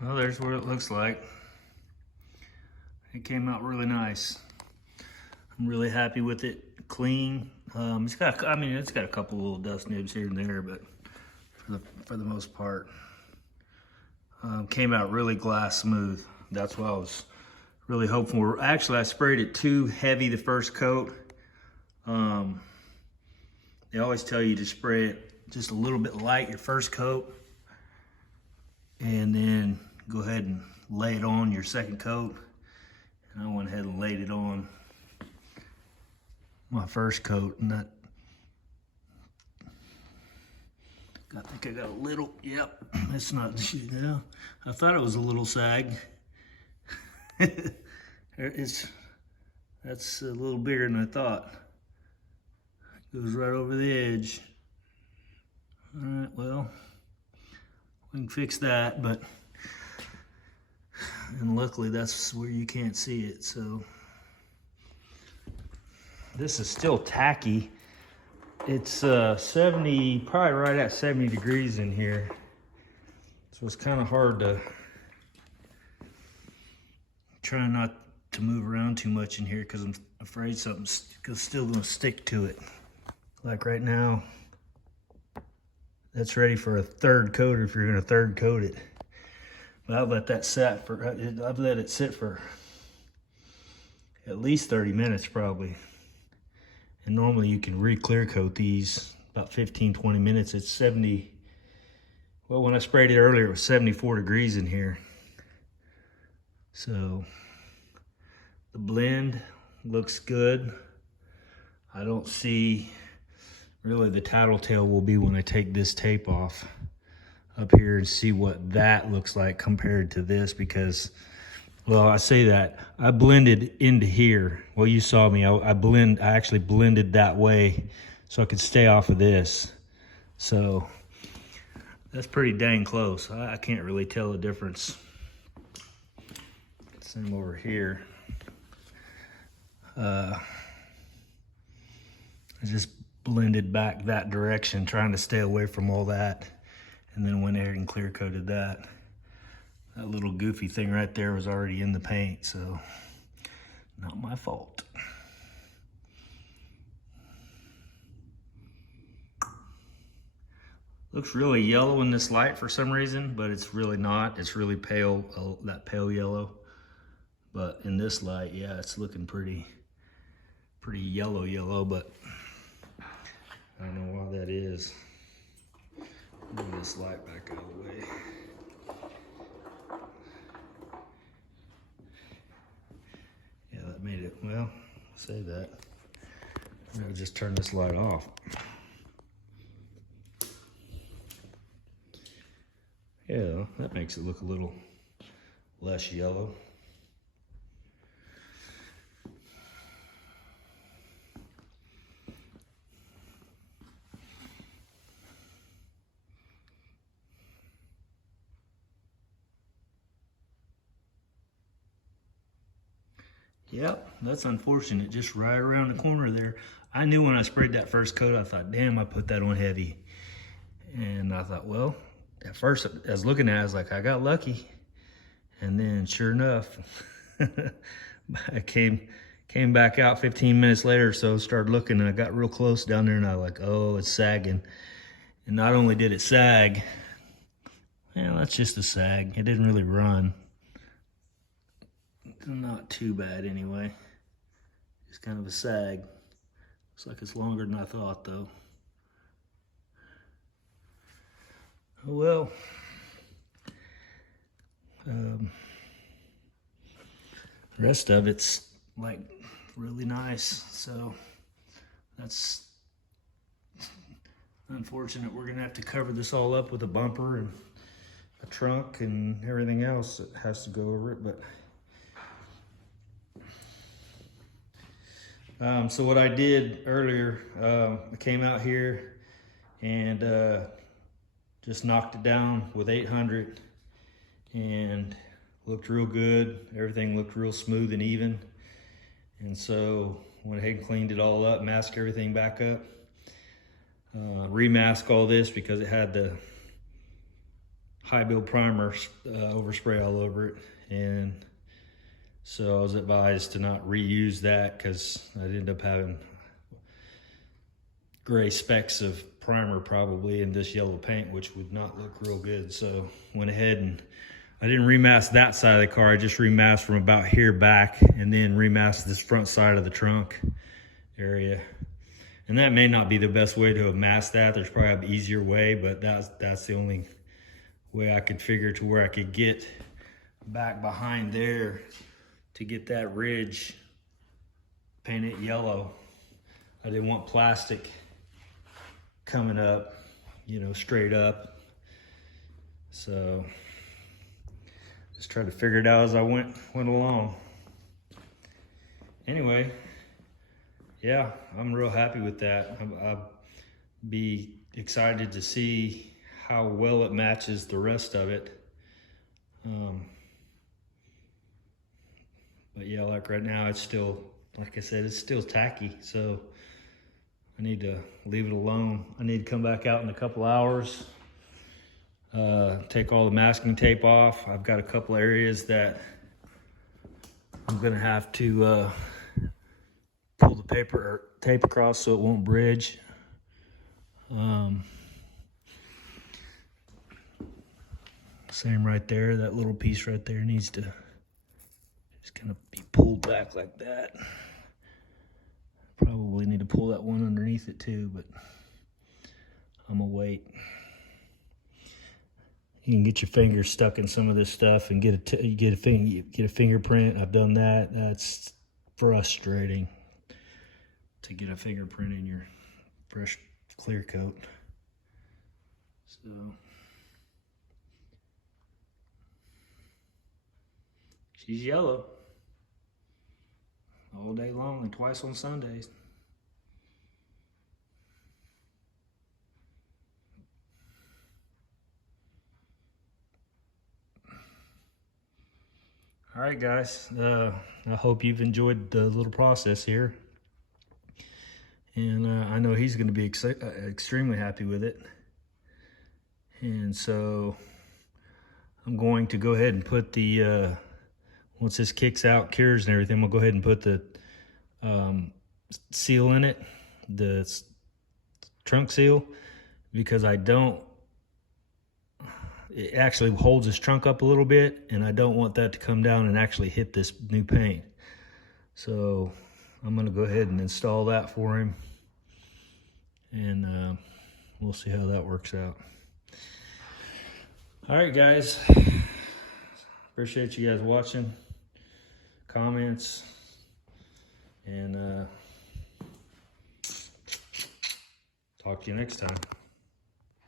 Well, there's what it looks like. It came out really nice. I'm really happy with it. Clean. It's got a couple little dust nibs here and there, but for the most part, came out really glass smooth. That's what I was really hoping for. Actually, I sprayed it too heavy the first coat. They always tell you to spray it just a little bit light your first coat, and then go ahead and lay it on your second coat. And I went ahead and laid it on my first coat, and that, I think I got a little, yep, it's not, yeah, I thought it was a little sag. That's a little bigger than I thought. Goes right over the edge. All right, well, we can fix that, but, and luckily that's where you can't see it, so. This is still tacky. It's 70, probably right at 70 degrees in here. So it's kind of hard to try not to move around too much in here because I'm afraid something's still gonna stick to it. Like right now, that's ready for a third coat if you're gonna third coat it. But I've let that I've let it sit for at least 30 minutes probably. And normally you can re-clear coat these about 15, 20 minutes. It's 70, well, when I sprayed it earlier, it was 74 degrees in here. So the blend looks good. I don't see, really the tattletale will be when I take this tape off up here and see what that looks like compared to this, because, well, I say that, I blended into here. Well, you saw me, I actually blended that way so I could stay off of this. So that's pretty dang close. I can't really tell the difference. Same over here. I just blended back that direction, trying to stay away from all that, and then went ahead and clear coated that. That little goofy thing right there was already in the paint, so not my fault. Looks really yellow in this light for some reason, but it's really not. It's really pale, that pale yellow. But in this light, yeah, it's looking pretty yellow, but I don't know why that is. Move this light back out of the way. Yeah, that made it, well, say that. I'm gonna just turn this light off. Yeah, that makes it look a little less yellow. Yep, that's unfortunate, just right around the corner there. I knew when I sprayed that first coat, I thought, damn, I put that on heavy. And I thought, well, at first I was looking at it, I was like, I got lucky. And then sure enough, I came back out 15 minutes later or so, started looking, and I got real close down there, and I was like, oh, it's sagging. And not only did it sag, well, that's just a sag. It didn't really run. Not too bad anyway. Just kind of a sag. Looks like it's longer than I thought though. Oh well. The rest of it's like really nice. So that's unfortunate. We're gonna have to cover this all up with a bumper and a trunk and everything else that has to go over it, but so what I did earlier, I came out here and just knocked it down with 800 and looked real good. Everything looked real smooth and even. And so went ahead and cleaned it all up, masked everything back up. Remask all this because it had the high build primer overspray all over it, and so I was advised to not reuse that because I'd end up having gray specks of primer probably in this yellow paint, which would not look real good. So went ahead and I didn't remask that side of the car. I just remasked from about here back, and then remasked this front side of the trunk area. And that may not be the best way to have masked that. There's probably an easier way, but that's the only way I could figure to where I could get back behind there to get that ridge painted yellow. I didn't want plastic coming up, you know, straight up. So just tried to figure it out as I went along. Anyway, yeah, I'm real happy with that. I'll be excited to see how well it matches the rest of it. But yeah, like right now, it's still, like I said, it's still tacky. So I need to leave it alone. I need to come back out in a couple hours, take all the masking tape off. I've got a couple areas that I'm gonna have to pull the tape across so it won't bridge. Same right there, that little piece right there needs to just kind of be pulled back like that. Probably need to pull that one underneath it too, but I'm gonna wait. You can get your fingers stuck in some of this stuff and get a fingerprint. I've done that. That's frustrating to get a fingerprint in your fresh clear coat. So she's yellow all day long and twice on Sundays. All right, guys, I hope you've enjoyed the little process here. And I know he's going to be extremely happy with it. And so I'm going to go ahead and put the, once this kicks out, cures and everything, we'll go ahead and put the seal in it, the trunk seal, because it actually holds his trunk up a little bit, and I don't want that to come down and actually hit this new paint. So I'm gonna go ahead and install that for him, and we'll see how that works out. All right, guys, appreciate you guys watching, comments, and talk to you next time.